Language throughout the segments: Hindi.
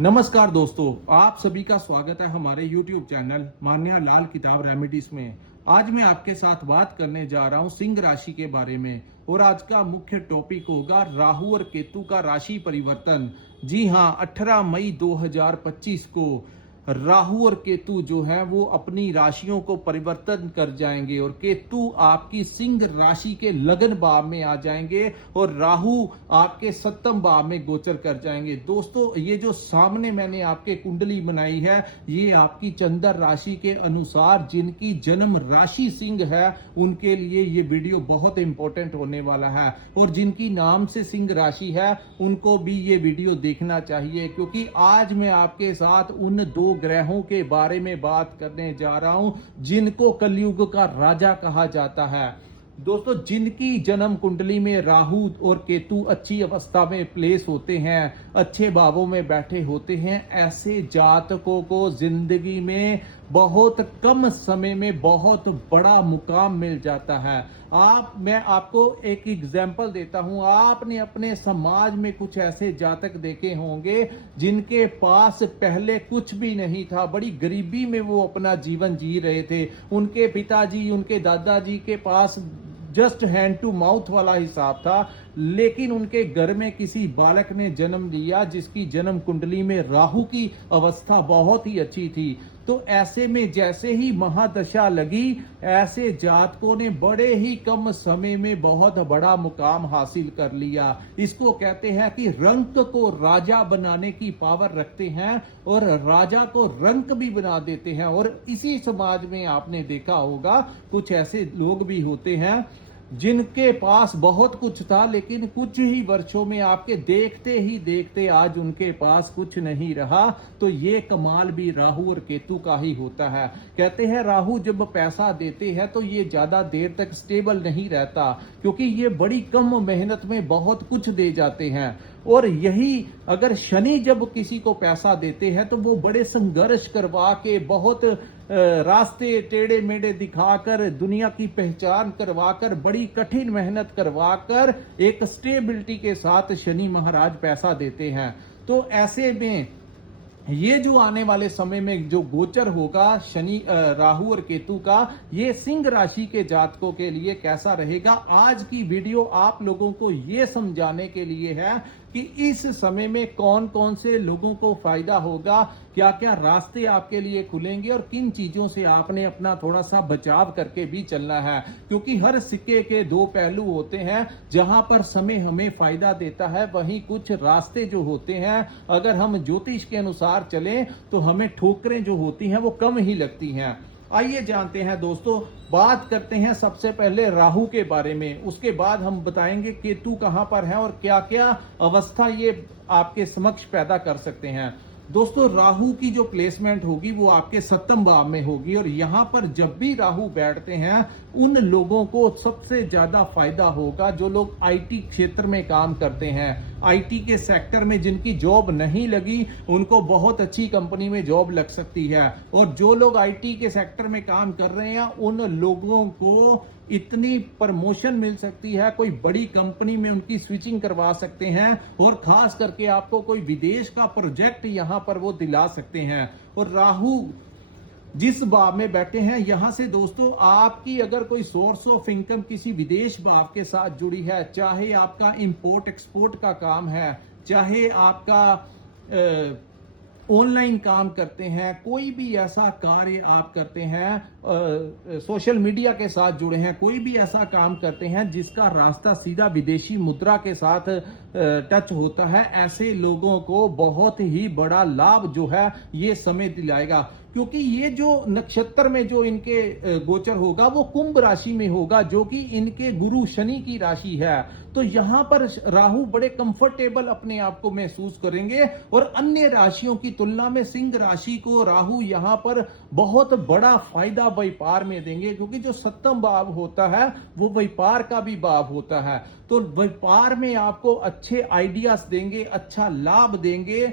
नमस्कार दोस्तों, आप सभी का स्वागत है हमारे YouTube चैनल मान्या लाल किताब रेमेडीज में। आज मैं आपके साथ बात करने जा रहा हूं सिंह राशि के बारे में और आज का मुख्य टॉपिक होगा राहु और केतु का राशि परिवर्तन। जी हां, 18 मई 2025 को राहु और केतु जो है वो अपनी राशियों को परिवर्तन कर जाएंगे और केतु आपकी सिंह राशि के लगन भाव में आ जाएंगे और राहु आपके सप्तम भाव में गोचर कर जाएंगे। दोस्तों, ये जो सामने मैंने आपके कुंडली बनाई है, ये आपकी चंद्र राशि के अनुसार जिनकी जन्म राशि सिंह है उनके लिए ये वीडियो बहुत इंपॉर्टेंट होने वाला है और जिनकी नाम से सिंह राशि है उनको भी ये वीडियो देखना चाहिए, क्योंकि आज मैं आपके साथ उन दो ग्रहों के बारे में बात करने जा रहा हूं जिनको कलयुग का राजा कहा जाता है। दोस्तों, जिनकी जन्म कुंडली में राहु और केतु अच्छी अवस्था में प्लेस होते हैं, अच्छे भावों में बैठे होते हैं, ऐसे जातकों को जिंदगी में बहुत कम समय में बहुत बड़ा मुकाम मिल जाता है। मैं आपको एक एग्जांपल देता हूं। आपने अपने समाज में कुछ ऐसे जातक देखे होंगे जिनके पास पहले कुछ भी नहीं था, बड़ी गरीबी में वो अपना जीवन जी रहे थे। उनके पिताजी, उनके दादाजी के पास जस्ट हैंड टू माउथ वाला हिसाब था, लेकिन उनके घर में किसी बालक ने जन्म लिया जिसकी जन्म कुंडली में राहु की अवस्था बहुत ही अच्छी थी। तो ऐसे में जैसे ही महादशा लगी, ऐसे जातकों ने बड़े ही कम समय में बहुत बड़ा मुकाम हासिल कर लिया। इसको कहते हैं कि रंक को राजा बनाने की पावर रखते हैं और राजा को रंक भी बना देते हैं। और इसी समाज में आपने देखा होगा कुछ ऐसे लोग भी होते हैं जिनके पास बहुत कुछ था, लेकिन कुछ ही वर्षों में आपके देखते ही देखते आज उनके पास कुछ नहीं रहा। तो ये कमाल भी राहु और केतु का ही होता है। कहते हैं राहु जब पैसा देते हैं तो ये ज्यादा देर तक स्टेबल नहीं रहता, क्योंकि ये बड़ी कम मेहनत में बहुत कुछ दे जाते हैं। और यही अगर शनि जब किसी को पैसा देते हैं तो वो बड़े संघर्ष करवा के, बहुत रास्ते टेढ़े मेढ़े दिखाकर, दुनिया की पहचान करवाकर, बड़ी कठिन मेहनत करवाकर एक स्टेबिलिटी के साथ शनि महाराज पैसा देते हैं। तो ऐसे में ये जो आने वाले समय में जो गोचर होगा शनि, राहु और केतु का, ये सिंह राशि के जातकों के लिए कैसा रहेगा, आज की वीडियो आप लोगों को ये समझाने के लिए है कि इस समय में कौन कौन से लोगों को फायदा होगा, क्या क्या रास्ते आपके लिए खुलेंगे और किन चीजों से आपने अपना थोड़ा सा बचाव करके भी चलना है। क्योंकि हर सिक्के के दो पहलू होते हैं। जहां पर समय हमें फायदा देता है, वहीं कुछ रास्ते जो होते हैं, अगर हम ज्योतिष के अनुसार चलें तो हमें ठोकरें जो होती हैं वो कम ही लगती हैं। आइए जानते हैं दोस्तों, बात करते हैं सबसे पहले राहु के बारे में, उसके बाद हम बताएंगे केतु कहां पर है और क्या क्या अवस्था ये आपके समक्ष पैदा कर सकते हैं। दोस्तों, राहु की जो प्लेसमेंट होगी वो आपके सप्तम भाव में होगी और यहां पर जब भी राहु बैठते हैं उन लोगों को सबसे ज्यादा फायदा होगा जो लोग आईटी क्षेत्र में काम करते हैं। आईटी के सेक्टर में जिनकी जॉब नहीं लगी उनको बहुत अच्छी कंपनी में जॉब लग सकती है, और जो लोग आईटी के सेक्टर में काम कर रहे हैं उन लोगों को इतनी प्रमोशन मिल सकती है, कोई बड़ी कंपनी में उनकी स्विचिंग करवा सकते हैं और खास करके आपको कोई विदेश का प्रोजेक्ट यहां पर वो दिला सकते हैं। और राहु जिस भाव में बैठे हैं, यहां से दोस्तों आपकी अगर कोई सोर्स ऑफ इनकम किसी विदेश भाव के साथ जुड़ी है, चाहे आपका इंपोर्ट एक्सपोर्ट का काम है, चाहे आपका ऑनलाइन काम करते हैं, कोई भी ऐसा कार्य आप करते हैं, सोशल मीडिया के साथ जुड़े हैं, कोई भी ऐसा काम करते हैं जिसका रास्ता सीधा विदेशी मुद्रा के साथ टच होता है, ऐसे लोगों को बहुत ही बड़ा लाभ जो है ये समय दिलाएगा। क्योंकि ये जो नक्षत्र में जो इनके गोचर होगा वो कुंभ राशि में होगा, जो कि इनके गुरु शनि की राशि है। तो यहां पर राहु बड़े कंफर्टेबल अपने आप को महसूस करेंगे और अन्य राशियों की तुलना में सिंह राशि को राहु यहां पर बहुत बड़ा फायदा व्यापार में देंगे, क्योंकि जो सप्तम भाव होता है वो व्यापार का भी भाव होता है। तो व्यापार में आपको अच्छे आइडियाज देंगे, अच्छा लाभ देंगे।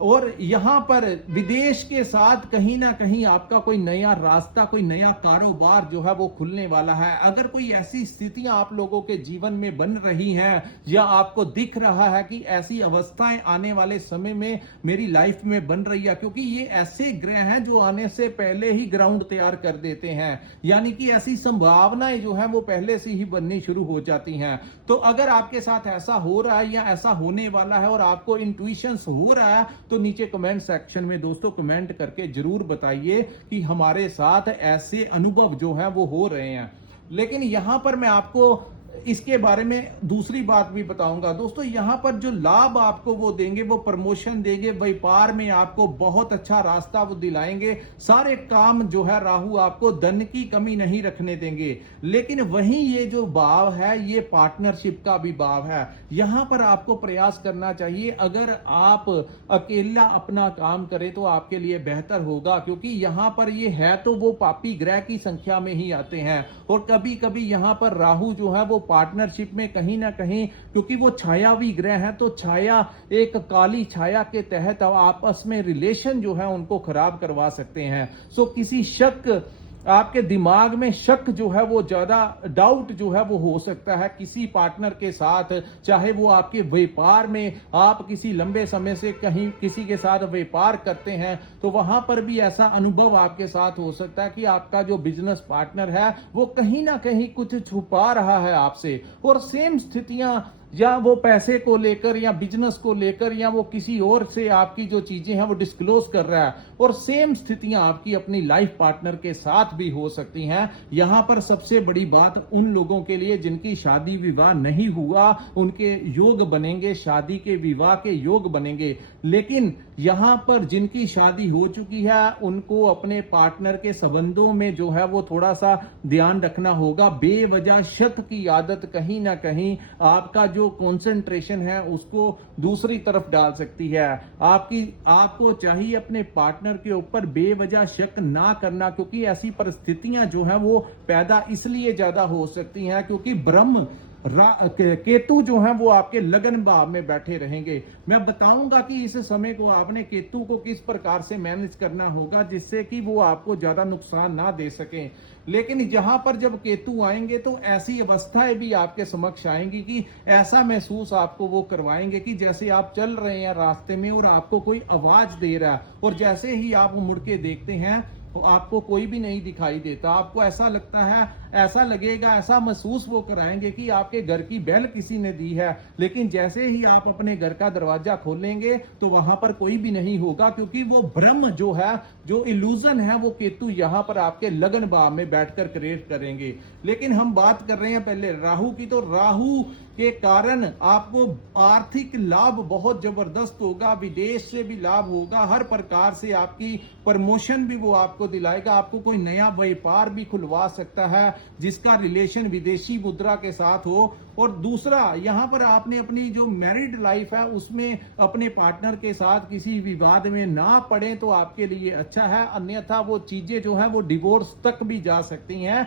और यहाँ पर विदेश के साथ कहीं ना कहीं आपका कोई नया रास्ता, कोई नया कारोबार जो है वो खुलने वाला है। अगर कोई ऐसी स्थितियां आप लोगों के जीवन में बन रही हैं या आपको दिख रहा है कि ऐसी अवस्थाएं आने वाले समय में मेरी लाइफ में बन रही है, क्योंकि ये ऐसे ग्रह हैं जो आने से पहले ही ग्राउंड तैयार कर देते हैं, यानी कि ऐसी संभावनाएं जो है वो पहले से ही बननी शुरू हो जाती हैं। तो अगर आपके साथ ऐसा हो रहा है या ऐसा होने वाला है और आपको इंट्यूशंस हो रहा है, तो नीचे कमेंट सेक्शन में दोस्तों कमेंट करके जरूर बताइए कि हमारे साथ ऐसे अनुभव जो हैं वो हो रहे हैं। लेकिन यहां पर मैं आपको इसके बारे में दूसरी बात भी बताऊंगा दोस्तों। यहां पर जो लाभ आपको वो देंगे, वो प्रमोशन देंगे, व्यापार में आपको बहुत अच्छा रास्ता वो दिलाएंगे, सारे काम जो है राहु आपको धन की कमी नहीं रखने देंगे। लेकिन वहीं ये जो भाव है ये पार्टनरशिप का भी भाव है। यहां पर आपको प्रयास करना चाहिए, अगर आप अकेला अपना काम करें तो आपके लिए बेहतर होगा, क्योंकि यहां पर ये है तो वो पापी ग्रह की संख्या में ही आते हैं। और कभी कभी यहां पर राहु जो है वो पार्टनरशिप में कहीं ना कहीं, क्योंकि वो छायावी ग्रह है, तो छाया, एक काली छाया के तहत आपस में रिलेशन जो है उनको खराब करवा सकते हैं। सो किसी शक, आपके दिमाग में शक जो है वो ज्यादा, डाउट जो है वो हो सकता है किसी पार्टनर के साथ, चाहे वो आपके व्यापार में, आप किसी लंबे समय से कहीं किसी के साथ व्यापार करते हैं तो वहां पर भी ऐसा अनुभव आपके साथ हो सकता है कि आपका जो बिजनेस पार्टनर है वो कहीं ना कहीं कुछ छुपा रहा है आपसे। और सेम स्थितियां, या वो पैसे को लेकर या बिजनेस को लेकर या वो किसी और से आपकी जो चीजें हैं वो डिस्क्लोज कर रहा है, और सेम स्थितियां आपकी अपनी लाइफ पार्टनर के साथ भी हो सकती हैं। यहां पर सबसे बड़ी बात उन लोगों के लिए जिनकी शादी विवाह नहीं हुआ, उनके योग बनेंगे, शादी के विवाह के योग बनेंगे। लेकिन यहां पर जिनकी शादी हो चुकी है उनको अपने पार्टनर के संबंधों में जो है वो थोड़ा सा ध्यान रखना होगा। बेवजह शक की आदत कहीं ना कहीं आपका जो कंसंट्रेशन है उसको दूसरी तरफ डाल सकती है। आपको चाहिए अपने पार्टनर के ऊपर बेवजह शक ना करना, क्योंकि ऐसी परिस्थितियां जो है वो पैदा इसलिए ज्यादा हो सकती हैं क्योंकि ब्रह्म केतु जो है वो आपके लगन भाव में बैठे रहेंगे। मैं बताऊंगा कि इस समय को आपने केतु को किस प्रकार से मैनेज करना होगा जिससे कि वो आपको ज्यादा नुकसान ना दे सके। लेकिन यहां पर जब केतु आएंगे तो ऐसी अवस्थाएं भी आपके समक्ष आएंगी कि ऐसा महसूस आपको वो करवाएंगे कि जैसे आप चल रहे हैं रास्ते में और आपको कोई आवाज दे रहा है, और जैसे ही आप मुड़ के देखते हैं तो आपको कोई भी नहीं दिखाई देता। आपको ऐसा लगता है, ऐसा लगेगा, ऐसा महसूस वो कराएंगे कि आपके घर की बेल किसी ने दी है, लेकिन जैसे ही आप अपने घर का दरवाजा खोलेंगे तो वहां पर कोई भी नहीं होगा, क्योंकि वो भ्रम जो है, जो इल्यूजन है, वो केतु यहां पर आपके लगन भाव में बैठकर क्रिएट करेंगे। लेकिन हम बात कर रहे हैं पहले राहु की, तो राहु के कारण आपको आर्थिक लाभ बहुत जबरदस्त होगा, विदेश से भी लाभ होगा, हर प्रकार से आपकी प्रमोशन भी वो आपको दिलाएगा। आपको कोई नया व्यापार भी खुलवा सकता है जिसका रिलेशन विदेशी मुद्रा के साथ हो। और दूसरा, यहां पर आपने अपनी जो मैरिड लाइफ है उसमें अपने पार्टनर के साथ किसी विवाद में ना पड़े तो आपके लिए अच्छा है, अन्यथा वो चीजें जो है वो डिवोर्स तक भी जा सकती हैं।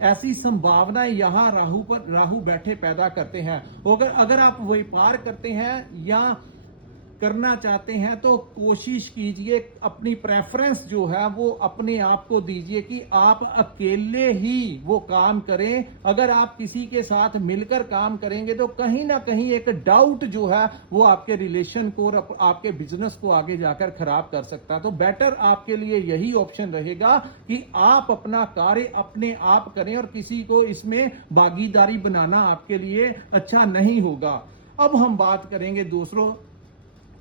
ऐसी संभावनाएं यहां राहु बैठे पैदा करते हैं। अगर आप व्यापार करते हैं या करना चाहते हैं तो कोशिश कीजिए, अपनी प्रेफरेंस जो है वो अपने आप को दीजिए कि आप अकेले ही वो काम करें। अगर आप किसी के साथ मिलकर काम करेंगे तो कहीं ना कहीं एक डाउट जो है वो आपके रिलेशन को और आपके बिजनेस को आगे जाकर खराब कर सकता है। तो बेटर आपके लिए यही ऑप्शन रहेगा कि आप अपना कार्य अपने आप करें और किसी को इसमें भागीदारी बनाना आपके लिए अच्छा नहीं होगा। अब हम बात करेंगे दूसरों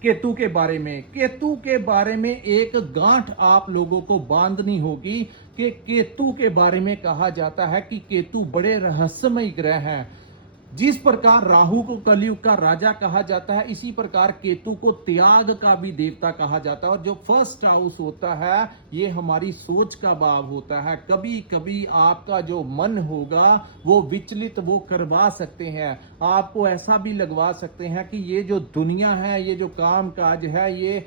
केतु के बारे में। केतु के बारे में एक गांठ आप लोगों को बांधनी होगी कि केतु के बारे में कहा जाता है कि केतु बड़े रहस्यमय ग्रह हैं। जिस प्रकार राहु को कलयुग का राजा कहा जाता है, इसी प्रकार केतु को त्याग का भी देवता कहा जाता है। और जो फर्स्ट हाउस होता है ये हमारी सोच का भाव होता है। कभी कभी आपका जो मन होगा वो विचलित वो करवा सकते हैं, आपको ऐसा भी लगवा सकते हैं कि ये जो दुनिया है, ये जो काम काज है, ये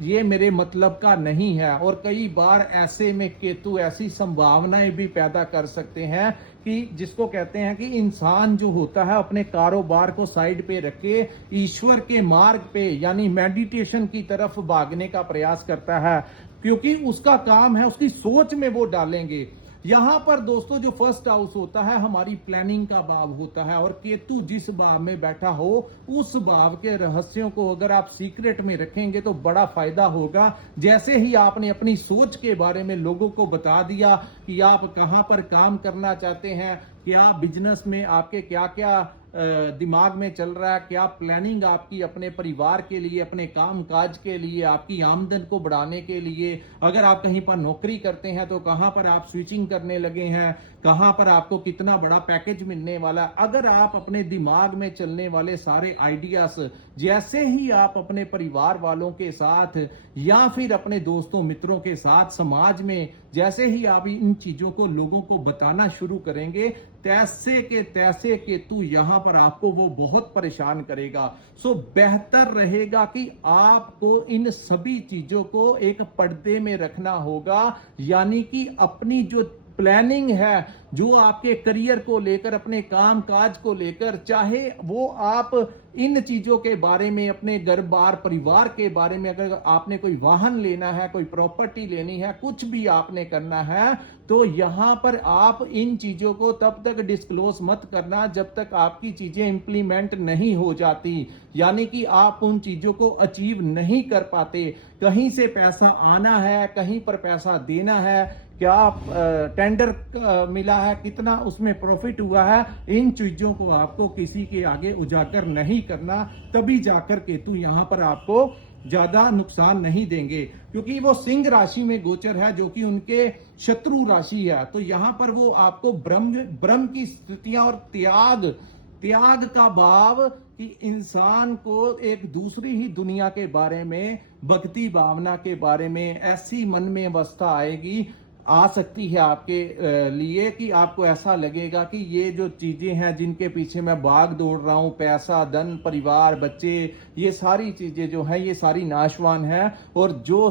ये मेरे मतलब का नहीं है। और कई बार ऐसे में केतु ऐसी संभावनाएं भी पैदा कर सकते हैं कि जिसको कहते हैं कि इंसान जो होता है अपने कारोबार को साइड पे रख के ईश्वर के मार्ग पे यानी मेडिटेशन की तरफ भागने का प्रयास करता है, क्योंकि उसका काम है, उसकी सोच में वो डालेंगे। यहां पर दोस्तों जो फर्स्ट हाउस होता है हमारी प्लानिंग का भाव होता है, और केतु जिस भाव में बैठा हो उस भाव के रहस्यों को अगर आप सीक्रेट में रखेंगे तो बड़ा फायदा होगा। जैसे ही आपने अपनी सोच के बारे में लोगों को बता दिया कि आप कहां पर काम करना चाहते हैं, क्या बिजनेस में आपके क्या क्या दिमाग में चल रहा है, क्या प्लानिंग आपकी अपने परिवार के लिए, अपने काम काज के लिए, आपकी आमदन को बढ़ाने के लिए, अगर आप कहीं पर नौकरी करते हैं तो कहां पर आप स्विचिंग करने लगे हैं, कहां पर आपको कितना बड़ा पैकेज मिलने वाला। अगर आप अपने दिमाग में चलने वाले सारे आइडियाज जैसे ही आप अपने परिवार वालों के साथ या फिर अपने दोस्तों मित्रों के साथ समाज में जैसे ही आप इन चीजों को लोगों को बताना शुरू करेंगे, तैसे के तैसे केतु यहां पर आपको वो बहुत परेशान करेगा। सो बेहतर रहेगा कि आपको इन सभी चीजों को एक पर्दे में रखना होगा, यानी कि अपनी जो प्लानिंग है, जो आपके करियर को लेकर, अपने काम काज को लेकर, चाहे वो आप इन चीजों के बारे में, अपने घर बार परिवार के बारे में, अगर आपने कोई वाहन लेना है, कोई प्रॉपर्टी लेनी है, कुछ भी आपने करना है, तो यहां पर आप इन चीजों को तब तक डिस्क्लोज मत करना जब तक आपकी चीजें इंप्लीमेंट नहीं हो जाती, यानी कि आप उन चीजों को अचीव नहीं कर पाते। कहीं से पैसा आना है, कहीं पर पैसा देना है, क्या टेंडर मिला है, कितना उसमें प्रॉफिट हुआ है, इन चीजों को आपको किसी के आगे उजागर नहीं करना, तभी जाकर केतु यहां पर आपको ज्यादा नुकसान नहीं देंगे। क्योंकि वो सिंह राशि में गोचर है जो कि उनके शत्रु राशि है, तो यहां पर वो आपको ब्रह्म की स्थितियां और त्याग का भाव कि इंसान को एक दूसरी ही दुनिया के बारे में, भक्ति भावना के बारे में ऐसी मन में अवस्था आ सकती है आपके लिए कि आपको ऐसा लगेगा कि ये जो चीजें हैं जिनके पीछे मैं भाग दौड़ रहा हूं, पैसा, धन, परिवार, बच्चे, ये सारी चीजें जो है ये सारी नाशवान है। और जो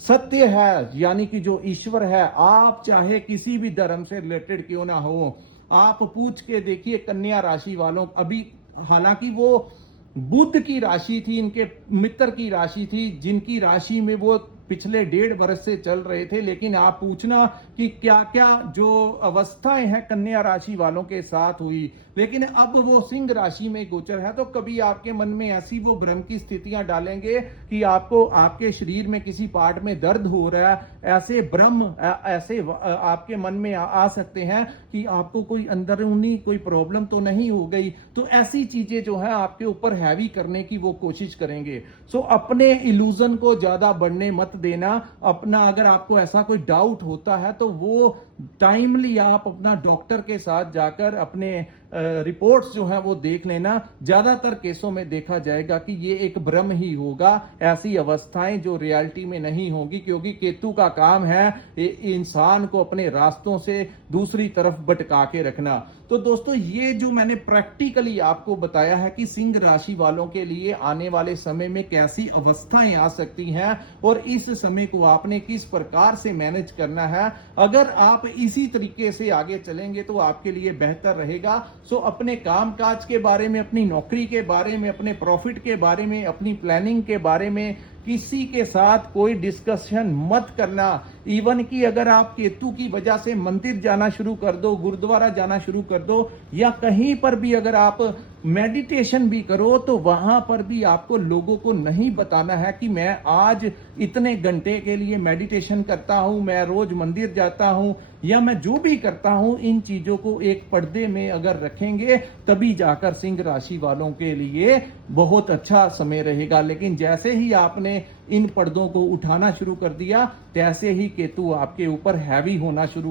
सत्य है यानी कि जो ईश्वर है, आप चाहे किसी भी धर्म से रिलेटेड क्यों ना हो, आप पूछ के देखिए कन्या राशि वालों, अभी हालांकि वो बुध की राशि थी, इनके मित्र की राशि थी, जिनकी राशि में वो पिछले 1.5 वर्ष से चल रहे थे, लेकिन आप पूछना कि क्या क्या जो अवस्थाएं हैं कन्या राशि वालों के साथ हुई, लेकिन अब वो सिंह राशि में गोचर है, तो कभी आपके मन में ऐसी वो भ्रम की स्थितियां डालेंगे कि आपको आपके शरीर में किसी पार्ट में दर्द हो रहा है, ऐसे भ्रम ऐसे आपके मन में आ सकते हैं कि आपको कोई अंदरूनी कोई प्रॉब्लम तो नहीं हो गई। तो ऐसी चीजें जो है आपके ऊपर हैवी करने की वो कोशिश करेंगे। सो अपने इल्यूजन को ज्यादा बढ़ने मत देना। अपना अगर आपको ऐसा कोई डाउट होता है तो वो टाइमली आप अपना डॉक्टर के साथ जाकर अपने रिपोर्ट्स जो है वो देख लेना। ज्यादातर केसों में देखा जाएगा कि ये एक भ्रम ही होगा, ऐसी अवस्थाएं जो रियलिटी में नहीं होगी, क्योंकि केतु का काम है इंसान को अपने रास्तों से दूसरी तरफ भटका के रखना। तो दोस्तों ये जो मैंने प्रैक्टिकली आपको बताया है कि सिंह राशि वालों के लिए आने वाले समय में कैसी अवस्थाएं आ सकती हैं और इस समय को आपने किस प्रकार से मैनेज करना है, अगर आप इसी तरीके से आगे चलेंगे तो आपके लिए बेहतर रहेगा। सो अपने काम काज के बारे में, अपनी नौकरी के बारे में, अपने प्रॉफिट के बारे में, अपनी प्लानिंग के बारे में किसी के साथ कोई डिस्कशन मत करना। इवन कि अगर आप केतु की वजह से मंदिर जाना शुरू कर दो, गुरुद्वारा जाना शुरू कर दो, या कहीं पर भी अगर आप मेडिटेशन भी करो, तो वहां पर भी आपको लोगों को नहीं बताना है कि मैं आज इतने घंटे के लिए मेडिटेशन करता हूं, मैं रोज मंदिर जाता हूं, या मैं जो भी करता हूं। इन चीजों को एक पर्दे में अगर रखेंगे तभी जाकर सिंह राशि वालों के लिए बहुत अच्छा समय रहेगा। लेकिन जैसे ही आपने इन पर्दों को उठाना शुरू कर दिया, तैसे ही केतु आपके ऊपर हैवी होना शुरू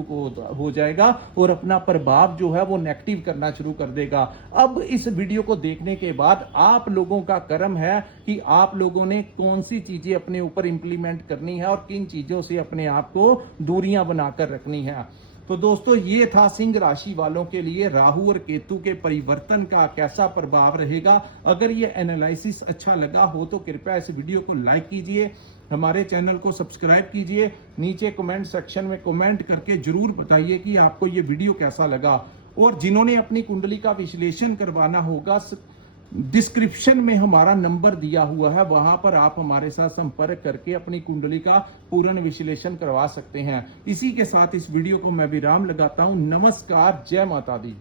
हो जाएगा और अपना प्रभाव जो है वो नेगेटिव करना शुरू कर देगा। अब इस वीडियो को देखने के बाद आप लोगों का कर्म है कि आप लोगों ने कौन सी चीजें अपने ऊपर इंप्लीमेंट करनी है और किन चीजों से अपने आप को दूरियां बनाकर रखनी है। तो दोस्तों ये था सिंह राशि वालों के लिए राहु और केतु के परिवर्तन का कैसा प्रभाव रहेगा। अगर ये एनालिसिस अच्छा लगा हो तो कृपया इस वीडियो को लाइक कीजिए, हमारे चैनल को सब्सक्राइब कीजिए, नीचे कमेंट सेक्शन में कमेंट करके जरूर बताइए कि आपको ये वीडियो कैसा लगा। और जिन्होंने अपनी कुंडली का विश्लेषण करवाना होगा, डिस्क्रिप्शन में हमारा नंबर दिया हुआ है, वहां पर आप हमारे साथ संपर्क करके अपनी कुंडली का पूर्ण विश्लेषण करवा सकते हैं। इसी के साथ इस वीडियो को मैं विराम लगाता हूं। नमस्कार, जय माता दी।